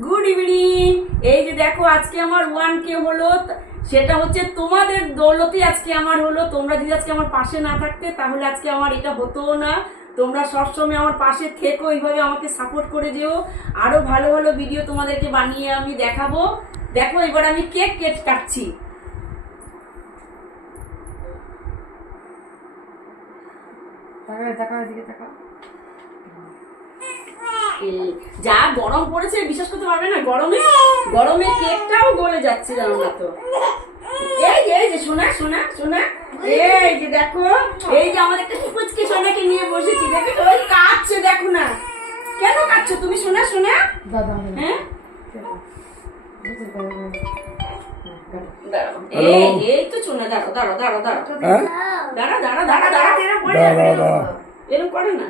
Good evening. এই যে দেখো আজকে আমার 1K হলো, সেটা হচ্ছে তোমাদের দৌলতে আজকে আমার হলো। তোমরা যদি আজকে আমার পাশে না থাকতে তাহলে আজকে আমার এটা হতো না। তোমরা সবসময় আমার পাশে থেকো, এইভাবে আমাকে সাপোর্ট করে যেও। আরো ভালো ভালো ভিডিও তোমাদেরকে বানিয়ে আমি দেখাবো। দেখো এবার আমি কেক কাটছি। যা গরম পড়েছে বিশ্বাস করতে পারবে না, গরমে গরমে কেকটাও গলে যাচ্ছে জানো না তো। এই যে শোনা শোনা শোনা, এই যে দেখো, এই যে আমাদের একটা কুচকি সোনাকে নিয়ে বসেছি, দেখো ওই কাঁদছে, দেখো না কেন কাঁদছো তুমি শোনা শোনা? হ্যাঁ এই তো শোনা, দাঁড়াও দাঁড়াও দাঁড়াও দাঁড়াও দাঁড়া দাঁড়া দাঁড়া দাঁড়া, এরকম করে না।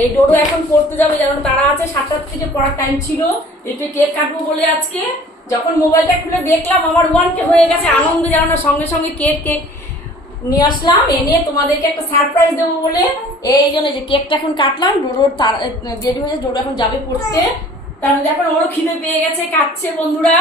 এই ডোডো এখন পড়তে যাবে, যেমন তারা আছে, 7টার থেকে পড়ার টাইম ছিল, একটু কেক কাটবো বলে আজকে। যখন মোবাইলটা খুলে দেখলাম আমার 1K হয়ে গেছে, আনন্দ যেন না, সঙ্গে সঙ্গে কেক নিয়ে আসলাম, এনে তোমাদেরকে একটা সারপ্রাইজ দেবো বলে। এই জন্য যে কেকটা এখন কাটলাম, ডোডোর দেরি হয়েছে, ডোডো এখন যাবে পড়তে। তার মধ্যে এখন ওরও খিদে পেয়ে গেছে, কাটছে বন্ধুরা।